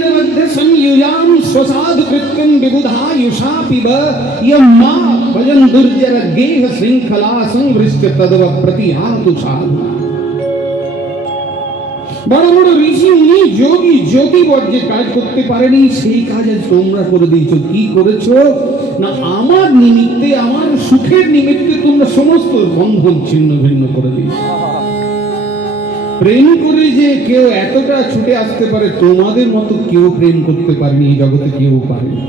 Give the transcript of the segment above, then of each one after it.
नीरवद्ध संयुजाम स्वसाध कृत्यम विबुधायुषा पिब यम्मा भजन दुर्जर गेह श्रृंखला संवृष्ट तदव प्रतिहातु साधु বড় বড় ঋষি উনি যোগী যোগী যে কাজ করতে পারেনি সেই কাজ আজ তোমরা করে দিয়েছো কি করেছো না আমার নিমিত্তে আমার সুখের নিমিত্তে তোমরা সমস্ত বন্ধন ছিন্ন ভিন্ন করে দিয়েছো প্রেম করে যে কেউ এতটা ছুটে আসতে পারে তোমাদের মতো কেউ প্রেম করতে পারেনি এই জগতে কেউ পারেনি।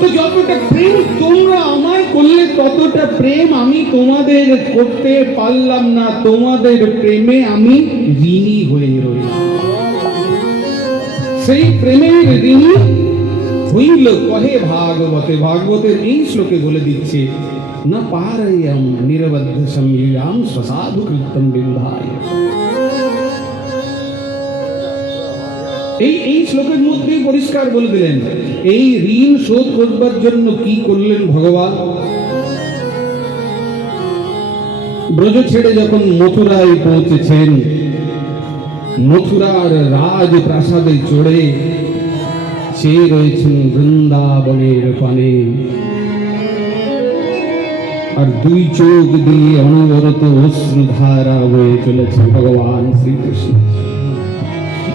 তো যতটা প্রেম তোমরা আমায় করলে ততটা প্রেম আমি তোমাদের করতে পারলাম না। তোমাদের প্রেমে আমি ঋণী হয়ে রইলাম। সেই প্রেমের ঋণী হইল কহে ভাগবতে ভাগবতের এই শ্লোকে বলে দিচ্ছে, না পারয়ম নিরবদ্ধ সংযুয়াম স্বসাধু কৃতম বিবুধায় এই এই শ্লোকের মধ্যেই পরিষ্কার বলে দিলেন, এই ঋণ শোধ করবার জন্য কি করলেন ভগবান? ব্রজ ছেড়ে যখন মথুরায় পৌঁছেছেন, মথুরার রাজ প্রাসাদে চড়ে চেয়ে রয়েছেন বৃন্দাবনের পানে। আর দুই চোখ দিয়ে অনবরত অশ্রুধারা বয়ে চলেছে ভগবান শ্রীকৃষ্ণ।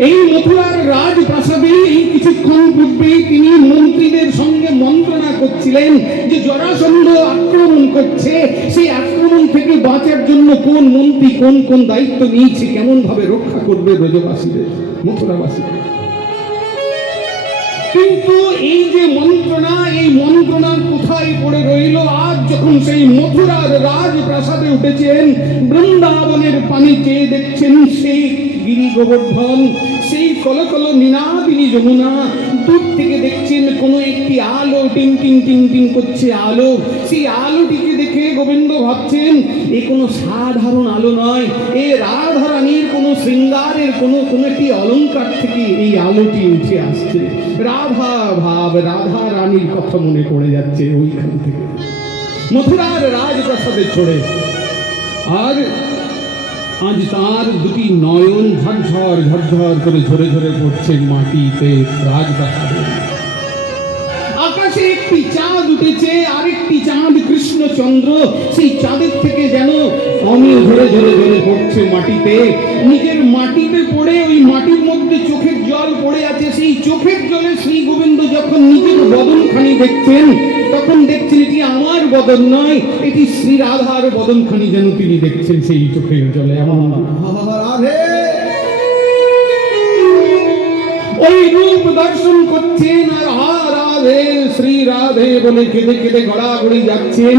এই মথুরার রাজপ্রাসাদে এই কিছুক্ষণ পূর্বেই তিনি মন্ত্রীদের সঙ্গে মন্ত্রণা করছিলেন যে জরাসন্ধ আক্রমণ করছে। সেই আক্রমণ থেকে বাঁচার জন্য কোন মন্ত্রী কোন কোন দায়িত্ব নিয়েছে কেমন ভাবে রক্ষা করবে ব্রজবাসীদের, মথুরাবাসীদের? কিন্তু এই যে মন্ত্রণা, এই মন্ত্রণা কোথায় পড়ে রইল? আজ যখন সেই মথুরার রাজপ্রাসাদে উঠেছেন, বৃন্দাবনের পানি চেয়ে দেখছেন? সেই গিরি গোবর্ধন, সেই কলকল নিনাদিনী যমুনা, দূর থেকে দেখছেন কোনো একটি আলো টিং টিং টিং টিং করছে আলো। সেই আলোটিকে গোবিন্দ ভাবছেন, এ কোনো সাধারণ আলো নয়, এ রাধারানীর কোনো শৃঙ্গারের কোনো কোনো একটি অলংকার থেকে এই আলোটি উঠে আসছে। রাধা ভাব রাধা রানীর কথা মনে পড়ে যাচ্ছে ওইখান থেকে। মথুরার রাজপ্রাসাদে ছড়ে আর আজ তার দুটি নয়ন ঝরঝর ঝরঝর করে ঝরে ঝরে পড়ছে মাটিতে রাজপ্রাসাদে। একটি চাঁদ উঠেছে আরেকটি চাঁদ কৃষ্ণচন্দ্র। সেই চাঁদের থেকে যেন অমি ঝরে ঝরে ঝরে পড়ছে মাটিতে। নিজের মাটিতে পড়ে ওই মাটির মধ্যে চোখের জল পড়ে আছে। সেই চোখের জলে শ্রী গোবিন্দ যখন নিজের বদনখানি দেখছেন তখন দেখছেন এটি আমার বদন নয় এটি শ্রী রাধার বদনখানি যেন তিনি দেখছেন সেই চোখের জলে। এমন রাধে। ওই রূপ দর্শন করছেন রাধে শ্রী রাধে বলে কেঁদে কেঁদে গড়াগড়ি যাচ্ছেন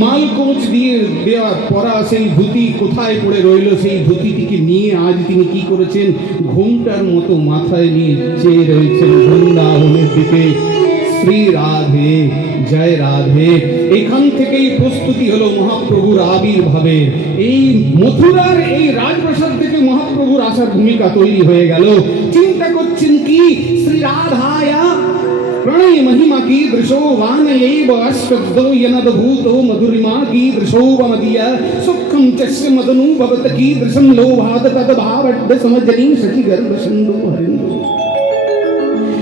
মালকোচ দিয়ে দেওয়া পরা সেই ধুতি কোথায় পড়ে রইল? সেই ধুতিটিকে নিয়ে আজ তিনি কি করেছেন? ঘুমটার মতো মাথায় নিয়ে চেয়ে রয়েছেন বৃন্দাবনের দিকে। শ্রী রাধে, জয় রাধে। এখান থেকেই প্রস্তুতি হলো মহাপ্রভুর আবির্ভাবের এই মথুরার এই রাজপ্রসাদ থেকে মহাপ্রভুর আসার ভূমিকা তৈরি হয়ে গেল। চিন্তা করছেন কি महिमा की वृषो वानयैव अश्वद्धो यनदभूतो मधुरिमा की वृषो वमदीय। सुखम चस्य मदनु भवत की वृषं लोभात तद्भावड्ड समजनी सखि गर्भशन्दो हरिन्दो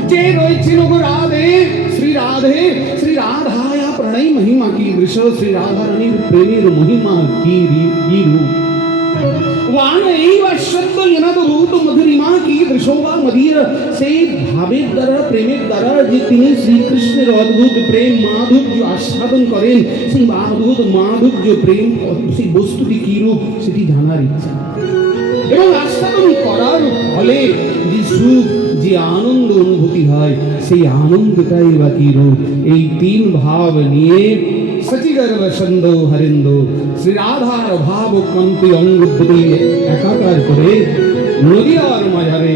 चेरो इच्छिनो को राधे श्री राधे, श्री राधाया प्रणय महिमा की वृषो, श्री राधा रानी प्रेमी महिमा की रूप এই অশ্বত্ব এনাদ ভূত মধুরিমা কি দৃশোবা মদির সেই ভাবের দ্বারা প্রেমের দ্বারা যে তিনি শ্রীকৃষ্ণের অদ্ভুত প্রেম মাধুর্য আস্বাদন করেন সেই অদ্ভুত মাধুর্য প্রেম সেই বস্তুটি কি রূপ সেটি জানার ইচ্ছা এবং আস্বাদন করার ফলে যে সুখ যে আনন্দ অনুভূতি হয় সেই আনন্দটাই বা কি রূপ এই তিন ভাব নিয়ে সচিগর্ভ সন্দ হরিন্দ শ্রী রাধার ভাব কান্তি অঙ্গ একাকার করে নদীয়ার মাঝারে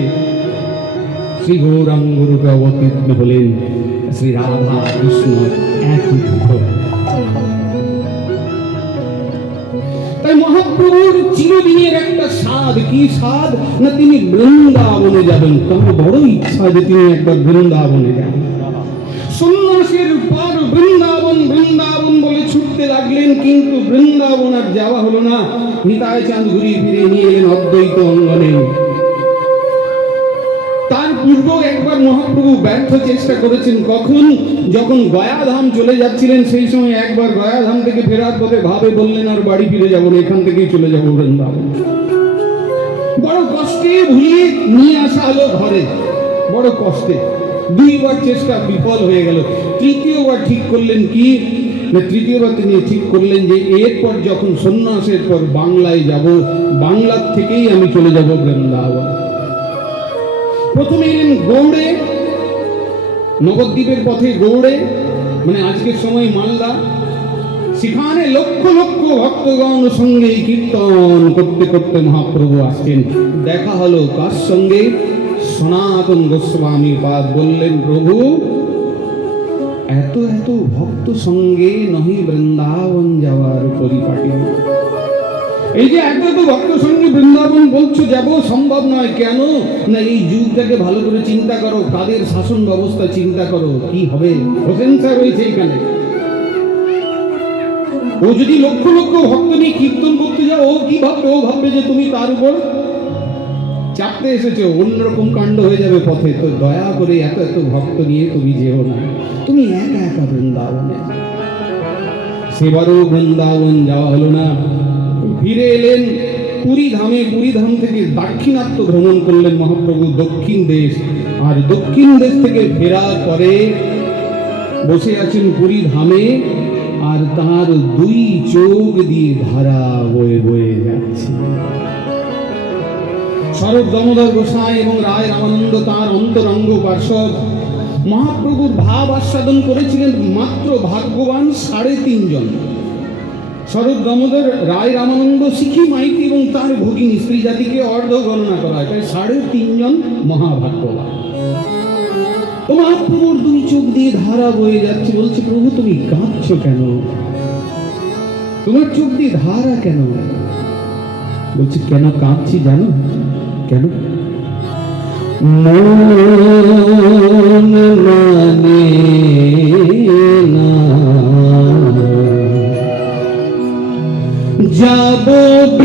শ্রী গৌরাঙ্গ রূপে অবতীর্ণ হলেন শ্রী রাধা কৃষ্ণ একই তাই মহাপ্রভুর চিরদিনের একটা স্বাদ কি স্বাদ না তিনি বৃন্দাবনে যাবেন তার বড় ইচ্ছা যে তিনি একবার বৃন্দাবনে যান সন্ন্যাসের পর বৃন্দাবন বৃন্দাবন বলে ছুটতে লাগলেন, কিন্তু বৃন্দাবন আর যাওয়া হলো না। নিতাই চাঁদ ঘুরিয়ে ফিরে নিয়ে এলেন অদ্বৈত অঙ্গনে। তারপর পূর্বেও একবার মহাপ্রভু ব্যর্থ চেষ্টা করেছেন। কখন? যখন গয়াধাম চলে যাচ্ছিলেন, সেই সময় একবার গয়াধাম থেকে ফেরার পথে ভাবে বললেন, আর বাড়ি ফিরে যাব না, এখান থেকেই চলে যাব বৃন্দাবন। বড় কষ্টে ভুলিয়ে নিয়ে আসা হলো ঘরে। বড় কষ্টে। দুইবার চেষ্টা বিফল হয়ে গেল। তৃতীয়বার ঠিক করলেন কি? না, তৃতীয়বার তিনি ঠিক করলেন যে, এরপর যখন সন্ন্যাসের পর বাংলায় যাব, বাংলার থেকেই আমি চলে যাব বৃন্দাবন। প্রথমে এলেন গৌড়ে, নবদ্বীপের পথে গৌড়ে মানে আজকের সময় মালদা। সেখানে লক্ষ লক্ষ ভক্তগণ সঙ্গে কীর্তন করতে করতে মহাপ্রভু আসছেন। দেখা হলো কার সঙ্গে? সনাতন গোস্বামী পাদ বললেন, প্রভু, এত এত ভক্ত সঙ্গে নহি বৃন্দাবন যাওয়ার পরিপাটি। এই যে এত এত ভক্ত সঙ্গে বৃন্দাবন বলছো, যাব সম্ভব নয়। কেন? না, এই যুগটাকে ভালো করে চিন্তা করো, কাদের শাসন ব্যবস্থা চিন্তা করো, কি হবে? প্রশংসা রয়েছে এখানে। ও যদি লক্ষ লক্ষ ভক্ত নিয়ে কীর্তন করতে যাও, ও কি ভাববে? ও ভাববে যে তুমি তার উপর চাপতে এসেছ, অন্যরকম কাণ্ড হয়ে যাবে পথে। তো দয়া করে এত এত ভক্ত নিয়ে তুমি যেও না। তুমি একা একা বৃন্দাবনে সেবারও বৃন্দাবন যাওয়া হলো না। ফিরে এলেন পুরী ধামে, পুরী ধাম থেকে দাক্ষিণাত্য ভ্রমণ করলেন মহাপ্রভু দক্ষিণ দেশ। আর দক্ষিণ দেশ থেকে ফেরার পরে বসে আছেন পুরী ধামে, আর তার দুই চোখ দিয়ে ধারা বয়ে বয়ে যাচ্ছে। শরৎ দামোদর গোসাই এবং রায় রামানন্দ তার অন্তরঙ্গ পার্শ্বদ মহাপ্রভুর ভাব আস্বাদন করেছিলেন মাত্র ভাগ্যবান সাড়ে তিনজন। শরৎ দামোদর, রায় রামানন্দ শিখি মাইতি এবং তার ভগিনী স্ত্রী জাতিকে অর্ধ গণনা করা হয়। তাই সাড়ে তিনজন মহাভাগ্যবান। তো মহাপ্রভুর দুই চোখ দিয়ে ধারা বয়ে যাচ্ছে, বলছে, প্রভু, তুমি কাঁদছ কেন? তোমার চোখ দিয়ে ধারা কেন? বলছে, কেন কাঁদছি জানো? কেন? মন মানে যাব আমি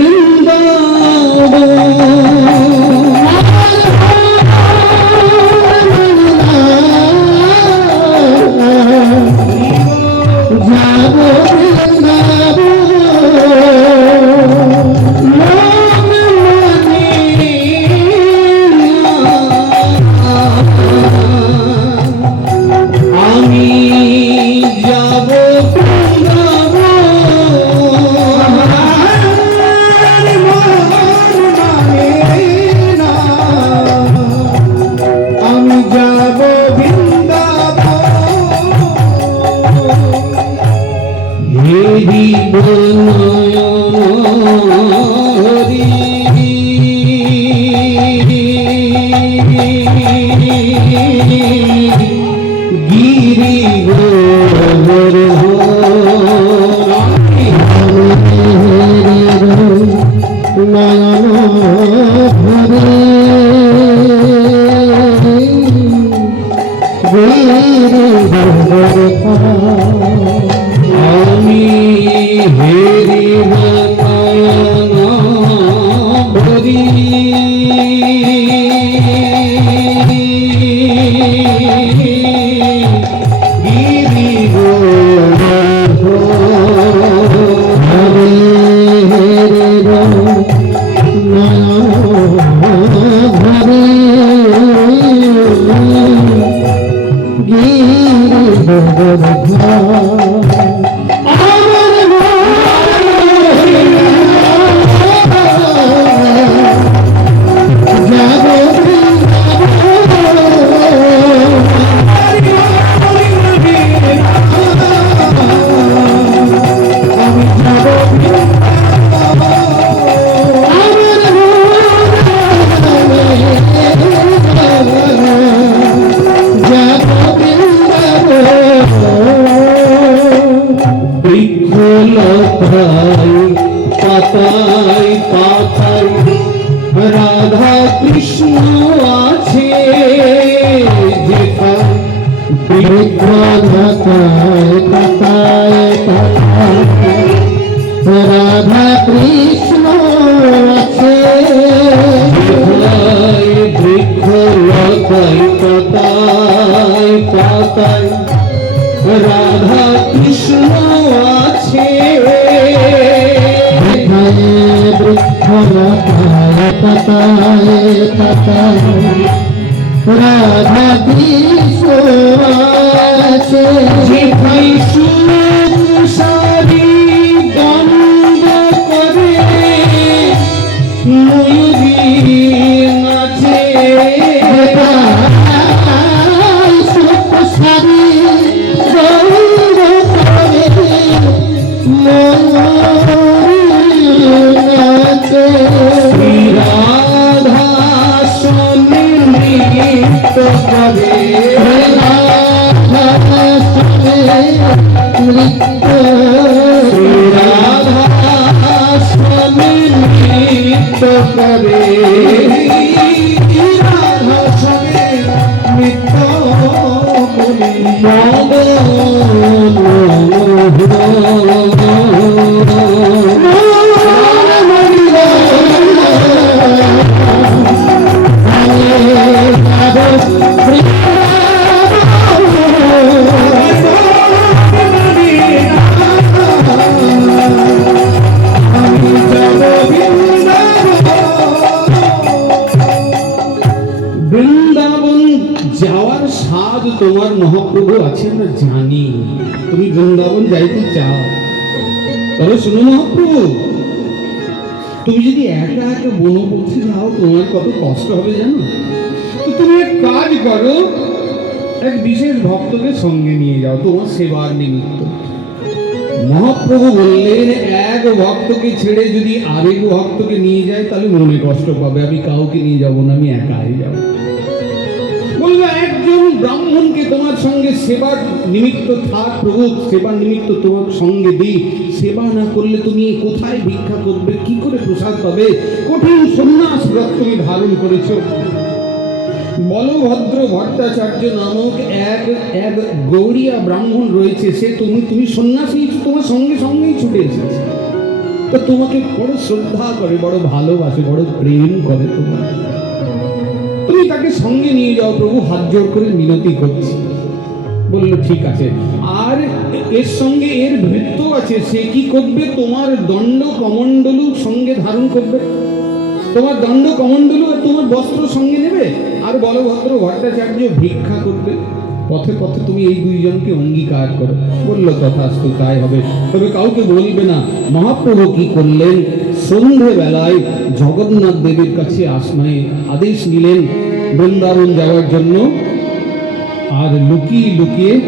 যাব আমি যাব হেরি গিরি গোর আমি হেরি নয়ন ভরি গিরি বৃক্ষলতায় পাতায় পাতায় রাধা কৃষ্ণ আছে যেখানে রাধা কৃষ্ণ পাতায় পাতায় পাতায় রাধা রাধা কৃষ্ণ আছে। তোমার মহাপ্রভু আছে আমরা জানি। তুমি বৃন্দাবন যাইতে চাও। তবে শুনো মহাপ্রভু, তুমি যদি একা একা বনপক্ষে যাও, তোমার কত কষ্ট হবে জানো? তুমি এক কাজ করো, এক বিশেষ ভক্তকে সঙ্গে নিয়ে যাও, তোমার সেবার নিমিত্ত। মহাপ্রভু বললেন, এক ভক্তকে ছেড়ে যদি আরেক ভক্তকে নিয়ে যায়, তাহলে মনে কষ্ট পাবে। আমি কাউকে নিয়ে যাব না, আমি একাই যাব। একজন ব্রাহ্মণকে তোমার সঙ্গে সেবার নিমিত্ত থাক প্রভু সেবার নিমিত্ত তোমার সঙ্গে দিই। সেবা না করলে তুমি কোথায় ভিক্ষা করবে? কি করে প্রসাদ পাবে? কঠিন সন্ন্যাস ব্রত তুমি ধারণ করেছ। বলভদ্র ভট্টাচার্য নামক এক এক গৌরিয়া ব্রাহ্মণ রয়েছে, সে তুমি তুমি সন্ন্যাসী, তোমার সঙ্গে সঙ্গেই ছুটে এসেছে। তো তোমাকে বড় শ্রদ্ধা করে, বড় ভালোবাসে, বড় প্রেম করে তোমার তুমি তাকে সঙ্গে নিয়ে যাও প্রভু, হাত জোর করে মিনতি করছি। বলল, ঠিক আছে। আর এর সঙ্গে এর ভৃত্য আছে, সে কি করবে? তোমার দণ্ড কমণ্ডলু সঙ্গে ধারণ করবে। তোমার দণ্ড কমণ্ডলু আর তোমার বস্ত্র সঙ্গে নেবে? আর বলভদ্র ভট্টাচার্য ভিক্ষা করবে। পথে পথে তুমি এই দুইজনকে অঙ্গীকার করো। বলল, তথাস্তু তাই হবে। তবে কাউকে বলবে না, মহাপ্রভু কি করলেন? সন্ধেবেলায় জগন্নাথ দেবের কাছে আসমায় আদেশ নিলেন বৃন্দাবন যাওয়ার জন্য। আর লুকিয়ে লুকিয়ে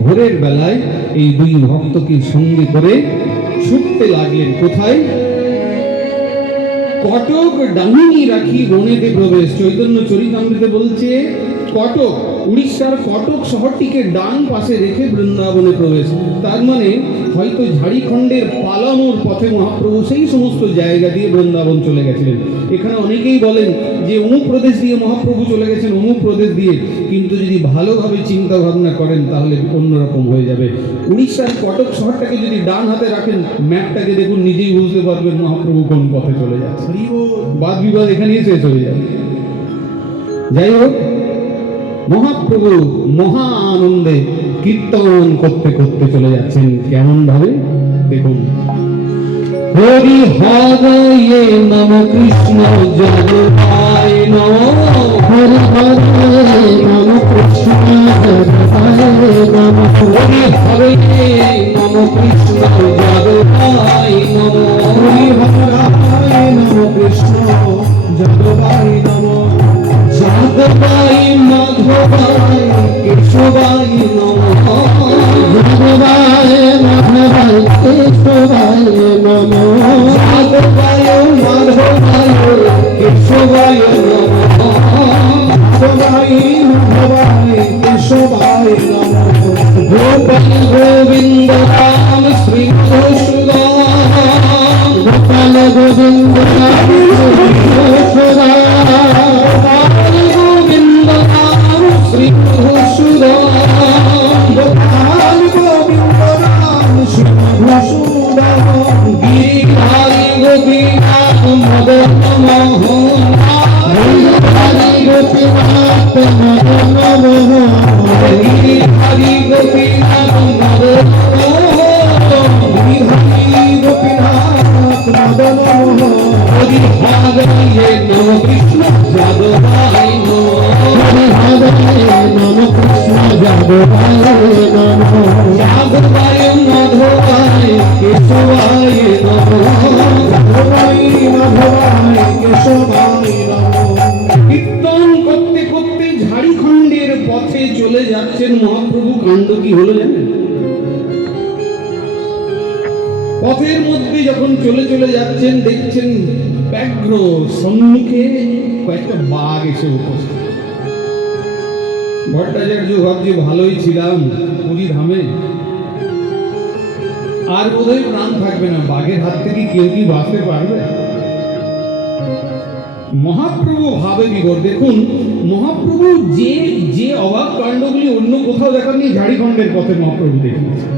ভোরের বেলায় এই দুই ভক্তকে সঙ্গে করে ছুটতে লাগলেন। কোথায়? কটক ডাহিনী রাখি বনেতে প্রবেশ। চৈতন্য চরিতামৃতে বলছে, কটক। উড়িষ্যার কটক শহরটিকে ডান পাশে রেখে বৃন্দাবনে প্রবেশ। তার মানে হয়তো ঝাড়িখণ্ডের পালামোর পথে মহাপ্রভু সেই সমস্ত জায়গা দিয়ে বৃন্দাবন চলে গেছিলেন। এখানে অনেকেই বলেন যে অমুক প্রদেশ দিয়ে মহাপ্রভু চলে গেছেন অমুক প্রদেশ দিয়ে। কিন্তু যদি ভালোভাবে চিন্তা ভাবনা করেন তাহলে অন্যরকম হয়ে যাবে। উড়িষ্যার কটক শহরটাকে যদি ডান হাতে রাখেন ম্যাপটাকে দেখুন নিজেই বুঝতে পারবেন মহাপ্রভু কোন পথে চলে যাচ্ছে। বাদ বিবাদ এখানেই শেষ হয়ে যাবে যাই হোক মহাপ্রভু মহা আনন্দে কীর্তন করতে করতে চলে যাচ্ছেন। কেমন ভাবে? দেখুন। হরি হরে নম কৃষ্ণ জগদায় নম। হরি হরে নম যখন চলে চলে যাচ্ছেন, দেখছেন ব্যাঘ্র সম্মুখে কয়েকটা বাঘ এসে উপস্থিত। ভট্টাচার্য ভাবছে, ভালোই ছিলাম পুরী ধামে। আর বোধহয় প্রাণ থাকবে না। বাঘের হাত থেকে কেউ কি বাঁচতে পারবে? মহাপ্রভু ভাবে বিগর দেখুন, মহাপ্রভু যে যে অবাক কাণ্ডগুলি অন্য কোথাও দেখাননি, ঝাড়িখণ্ডের পথে মহাপ্রভু দেখিয়েছে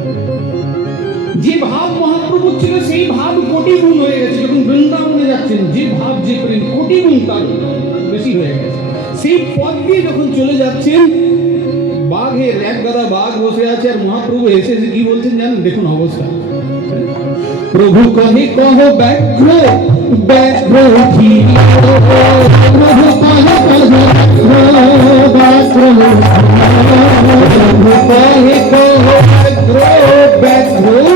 যে ভাব মহাপ্রভু ছিল, সেই ভাব কোটি গুণ হয়ে গেছে। যখন বৃন্দাবনে যাচ্ছেন, যে ভাব যে প্রেম কোটি গুণ তার বেশি হয়ে গেছে। সেই পথ দিয়ে যখন চলে যাচ্ছেন, বাঘের, এক গাদা বাঘ বসে আছে আর মহাপ্রভু এসে এসে কি বলছেন জানেন? দেখুন অবস্থা। প্রভু কহে, কহ ব্যাঘ্র ব্যাঘ্র প্রভু কহে কহে বাক্র প্রভু কহে, কহ ব্যাঘ্র ব্যাঘ্র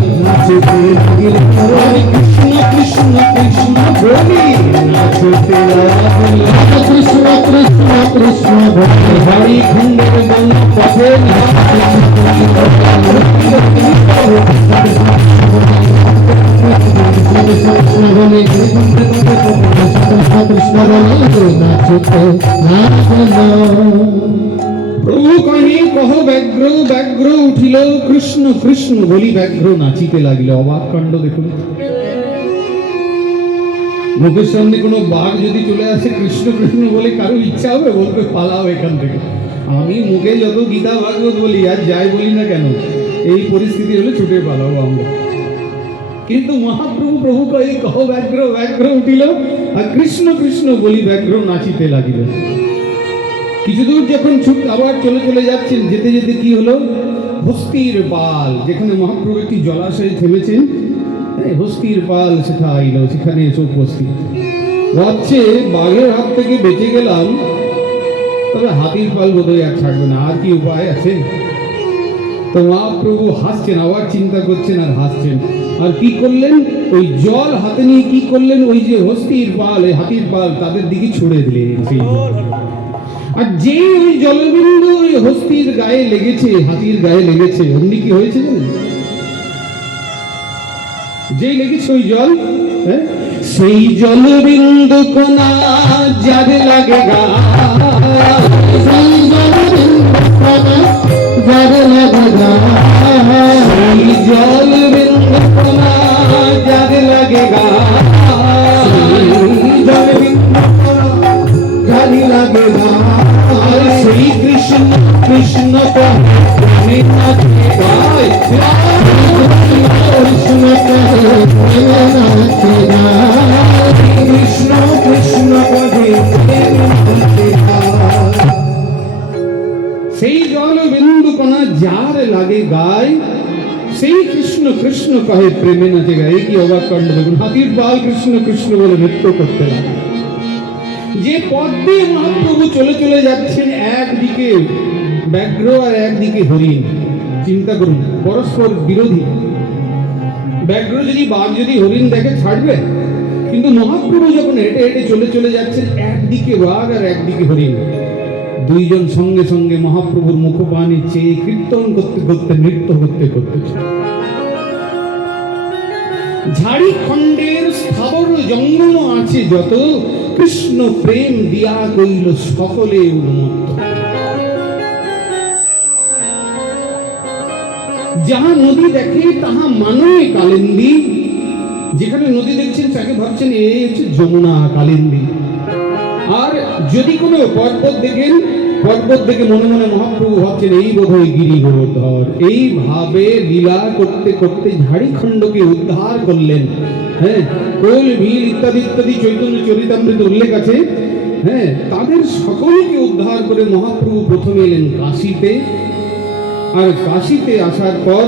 হরে কৃষ্ণ কৃষ্ণ কৃষ্ণ বলি নাচিতে কৃষ্ণ কৃষ্ণ কৃষ্ণ বলি হরি খণ্ডের বন পথে কৃষ্ণ কৃষ্ণ কৃষ্ণ নাচিতে লাগিল প্রভু কহে ব্যাঘ্র ব্যাঘ্র উঠিল, কৃষ্ণ কৃষ্ণ বলি ব্যাঘ্র নাচিতে লাগিল। অবাক কাণ্ড দেখুন। মুখের সামনে কোনো বাঘ যদি চলে আসে, কৃষ্ণ কৃষ্ণ বলে কারও ইচ্ছা হবে, বলবে, পালাও এখান থেকে। আমি মুখে যত গীতা ভাগবত বলি, আর যাই বলি না কেন, এই পরিস্থিতি হলে ছুটে পালাবো আমরা। কিন্তু মহাপ্রভু, প্রভু কহ, ব্যাঘ্র ব্যাঘ্র উঠিল, আর কৃষ্ণ কৃষ্ণ বলি ব্যাঘ্র নাচিতে লাগিল। কিছু দূর যখন ছুট আবার চলে চলে যাচ্ছেন, যেতে যেতে কি হলো? হস্তির পাল, যেখানে মহাপ্রভু একটি জলাশয়ে থেমেছেন হস্তির পাল সেটা আইল সেখানে এসে উপস্থিত। ভাবছে, বাঘের হাত থেকে বেঁচে গেলাম, তবে হাতির পাল বোধহয় আর ছাড়বে না। আর কি উপায় আছে? তো মহাপ্রভু হাসছেন, আবার চিন্তা করছেন আর হাসছেন। আর কি করলেন? ওই জল হাতে নিয়ে কি করলেন? ওই যে হস্তির পাল হাতির পাল তাদের দিকে ছুড়ে দিলেন সেই। আর যে ওই জলবিন্দু ওই হস্তির গায়ে লেগেছে, হাতির গায়ে লেগেছে, অমনি কি হয়েছে জানেন? যেই লেগেছে ওই জল হ্যাঁ? সেই জলবিন্দু কোনা যার লাগে গা। জলবিন্দু যার লাগা সেই জল কোনা যার লাগে গা। সেই জল কোনা যার লাগে গা। সেই কৃষ্ণ কৃষ্ণ কৃষ্ণ। কৃষ্ণ সেই জল বিন্দু কণা যার লাগে গায় সেই কৃষ্ণ কৃষ্ণ কহে প্রেমে নাচে গায়ে কি অবাক কাণ্ড দেখুন। হাতির পাল কৃষ্ণ কৃষ্ণ বলে নৃত্য করতে লাগে। যে পথ মহাপ্রভু চলে চলে যাচ্ছেন একদিকে ব্যাঘ্র আর একদিকে হরিণ, চিন্তা করুন, পরস্পর বিরোধী। ব্যাঘ্র যদি বাঘ যদি হরিণ দেখে ছাড়বে, কিন্তু মহাপ্রভু যখন হেঁটে হেঁটে চলে চলে যাচ্ছেন, একদিকে বাঘ আর একদিকে হরিণ। দুইজন সঙ্গে সঙ্গে মহাপ্রভুর মুখপানে চেয়ে কীর্তন করতে করতে, নৃত্য করতে করতে ঝাড়িখণ্ডের স্থাবর জঙ্গল আছে যত, কৃষ্ণ প্রেম দিয়া কইল সকলে উন্মত্ত। যাহা নদী দেখে তাহা মানে কালিন্দী যেখানে নদী দেখছেন তাকে ভাবছেন এ হচ্ছে যমুনা কালিন্দী আর যদি কোনো পর্বত দেখেন পর্বত দেখে মনে মনে মহাপ্রভু ভাবছেন এই বোধ হয় গিরি গোবর্ধন এইভাবে লীলা করতে করতে ঝাড়িখণ্ডকে উদ্ধার করলেন হ্যাঁ কোল ভিল ইত্যাদি ইত্যাদি চৈতন্য চরিতামৃত উল্লেখ আছে। হ্যাঁ তাদের সকলকে উদ্ধার করে মহাপ্রভু প্রথমে এলেন কাশিতে আর কাশিতে আসার পর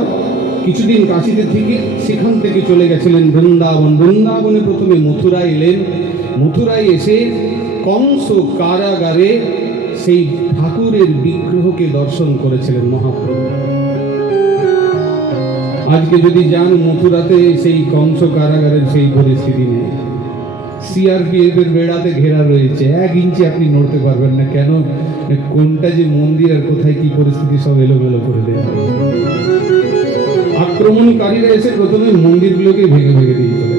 কিছুদিন কাশিতে থেকে সেখান থেকে চলে গেছিলেন বৃন্দাবন। বৃন্দাবনে প্রথমে মথুরায় এলেন। মথুরায় এসে কংস কারাগারে সেই ঠাকুরের বিগ্রহকে দর্শন করেছিলেন মহাপ্রভু। আজকে যদি যান মথুরাতে, সেই কংস কারাগারের সেই পরিস্থিতি নেই সিআরপিএফ এর বেড়াতে ঘেরা রয়েছে। এক ইঞ্চি আপনি নড়তে পারবেন না। কেন? কোনটা যে মন্দির আর কোথায় কি পরিস্থিতি সব এলোমেলো করে হয়েছে। আক্রমণকারীরা এসে প্রথমে মন্দিরগুলোকে ভেঙে ভেঙে দিয়ে চলে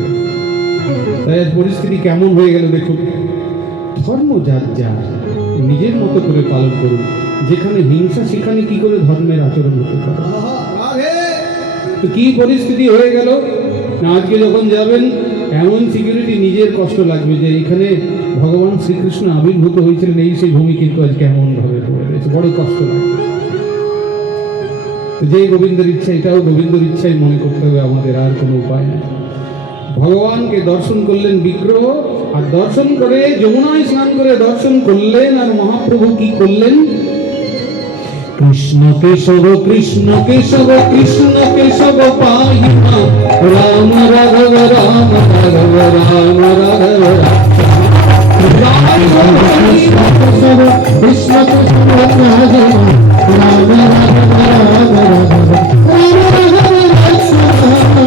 তাই পরিস্থিতি কেমন হয়ে গেল দেখুন। ধর্ম যার যার নিজের মতো করে পালন করুন। যেখানে হিংসা সেখানে কি করে ধর্মের আচরণ হতে পারে? তো কি পরিস্থিতি হয়ে গেল? আজকে যখন যাবেন এমন সিকিউরিটি নিজের কষ্ট লাগবে যে এখানে ভগবান শ্রীকৃষ্ণ আবির্ভূত হয়েছিলেন, এই সেই ভূমি কিন্তু আজকে এমন ভাবে বড় কষ্ট লাগে তো যে গোবিন্দের ইচ্ছা, এটাও গোবিন্দর ইচ্ছাই মনে করতে হবে, আমাদের আর কোনো উপায় নেই। ভগবানকে দর্শন করলেন বিগ্রহ, আর দর্শন করে যমুনায় স্নান করে দর্শন করলেন, আর মহাপ্রভু কি করলেন? কৃষ্ণ কেশব কৃষ্ণ কেশব কৃষ্ণ কেশব পাহিমা। রাম, রাঘব রাম রাঘব রাম, রাঘব। কৃষ্ণ কেশব কৃষ্ণ কেশব, রাম, রাঘব। রাম রাম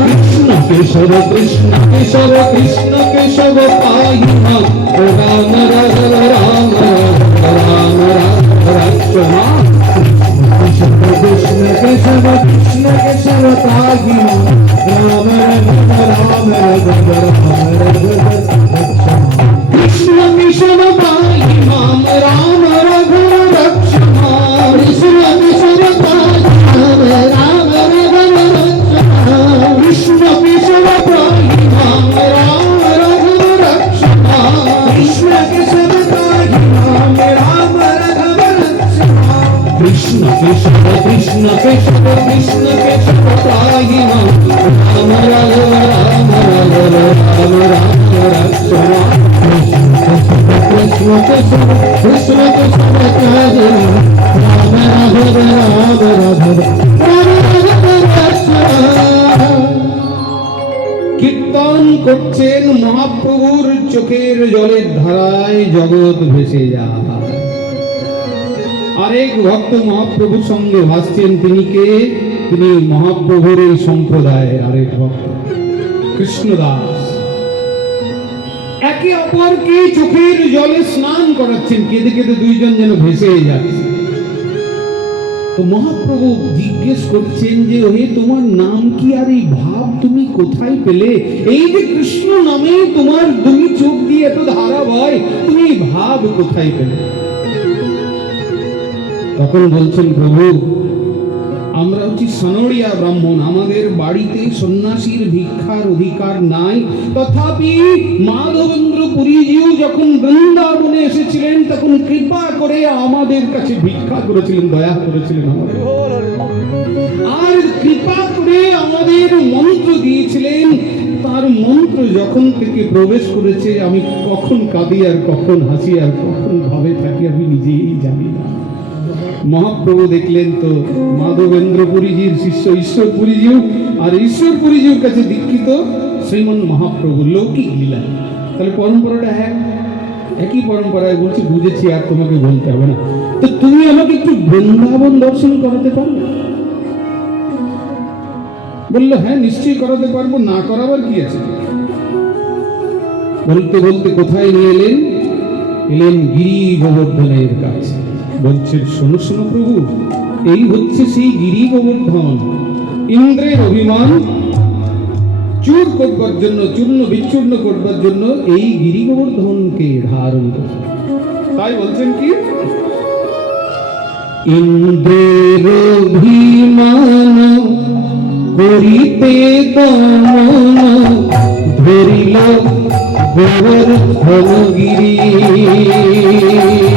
কৃষ্ণ কেশব কৃষ্ণ কেশব কৃষ্ণ কেশব পাহিমা। রাম, রাঘব রাম রাঘব রাম, রাঘব। রাক্ষমা কৃষ্ণ কৃষ্ণ কেশব রাধে রাম কৃষ্ণ কৃষ্ণ কৃষ্ণ কৃষ্ণ কৃষ্ণ কৃষ্ণ পাহিমা রাম রাঘব রাম রাঘব রাম রাম রাক্ষমা কৃষ্ণ কেশব কৃষ্ণ কেশব রাধে রাম রাঘব রাম রাঘব রাম কীর্তন করছেন মহাপ্রভুর চোখের জলের ধারায় জগৎ ভেসে যায়। আরেক ভক্ত মহাপ্রভুর সঙ্গে ভাসছেন তিনি কে? তিনি মহাপ্রভুর এই সম্প্রদায়ের আরেক ভক্ত, কৃষ্ণদাস। একে অপরকে চোখের জলে স্নান করাচ্ছেন, কেঁদে কেঁদে দুইজন যেন ভেসে যাচ্ছে। তো মহাপ্রভু জিজ্ঞেস করছেন যে হে তোমার নাম কি আর এই ভাব তুমি কোথায় পেলে? এই যে কৃষ্ণ নামে তোমার দুই চোখ দিয়ে এত ধারা বয়, তুমি ভাব কোথায় পেলে? তখন বলছেন, প্রভু, আমরা হচ্ছি সনড়িয়া ব্রাহ্মণ। আমাদের বাড়িতে সন্ন্যাসীর ভিক্ষার অধিকার নাই। তথাপি মাধবেন্দ্র পুরীজিও যখন বৃন্দাবনে এসেছিলেন, তখন কৃপা করে আমাদের কাছে ভিক্ষা করেছিলেন, দয়া করেছিলেন আর কৃপা করে আমাদের মন্ত্র দিয়েছিলেন। তার মন্ত্র যখন থেকে প্রবেশ করেছে, আমি কখন কাঁদি আর কখন হাসি আর কখন ভাবে থাকি আমি নিজেই জানি না। মহাপ্রভু দেখলেন তো মাধবেন্দ্র পুরীজির শিষ্য ঈশ্বর পুরীজিও আর ঈশ্বর পুরীজির কাছে দীক্ষিত শ্রীমন মহাপ্রভু, লৌকিক লীলা। তাহলে পরম্পরাটা এক, একই পরম্পরায় বলছি, বুঝেছি, আর তোমাকে বলতে হবে না। তো তুমি আমাকে একটু বৃন্দাবন দর্শন করাতে পারবে? বলল হ্যাঁ নিশ্চয়ই করাতে পারব, না করাবার কি আছে? বলতে বলতে কোথায় নিয়ে এলেন? এলেন গিরি গোবর্ধনের কাছে। বলছেন, শোনো শোনো প্রভু, এই হচ্ছে সেই গিরি গোবর্ধন ইন্দ্রের অভিমান, চুর করবার জন্য, চূর্ণ বিচ্ছূর্ণ করবার জন্য এই গিরি গোবর্ধনকে ধারণ করছে। তাই বলছেন কি? ইন্দ্রের অভিমান করিতে দমন ধরিল গোবর্ধনগিরি। ইন্দ্রের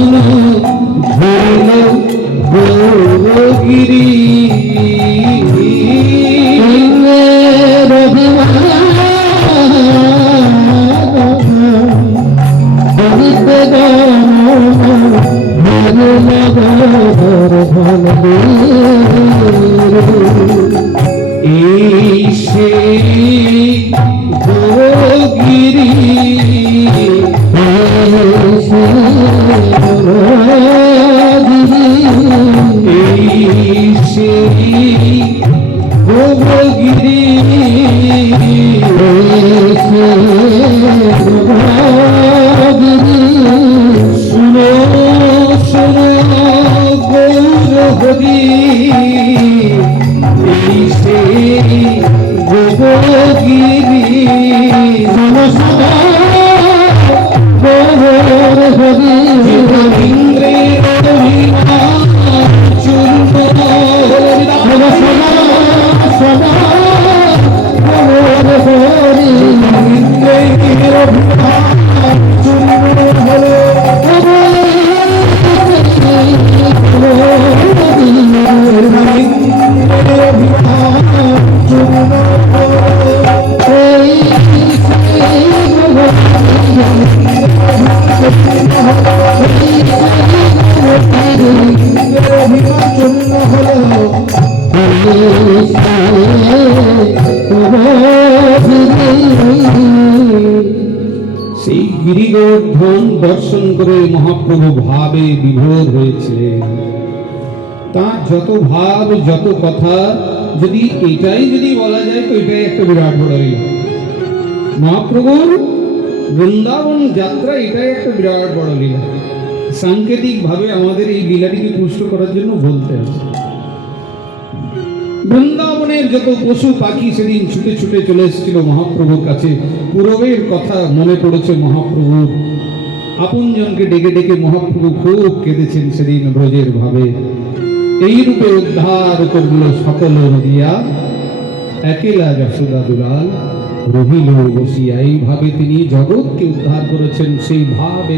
দর্শন করে মহাপ্রভু ভাবে বিভোর হয়েছিলেন। তার যত ভাব, যত কথা, যদি এটাই যদি বলা যায়, তো এটাই একটা বিরাট বড় মহাপ্রভুর বৃন্দাবন যাত্রা এটাই একটা বিরাট বড় লীলা। সাংকেতিক ভাবে আমাদের এই লীলাটিকে পুষ্ট করার জন্য বলতে আছে বৃন্দাবনের যত পশু পাখি সেদিন ছুটে ছুটে চলে এসেছিল মহাপ্রভুর কাছে। পূর্বের কথা মনে পড়েছে মহাপ্রভুর আপনজনকে ডেকে ডেকে মহাপ্রভু খুব কেঁদেছেন সেদিন ব্রজের ভাবে। এই রূপে উদ্ধার করল সকল নদিয়া। একেলা যশোদা দুলাল রহিল বসিয়া। এইভাবে তিনি জগৎকে উদ্ধার করেছেন, সেই ভাবে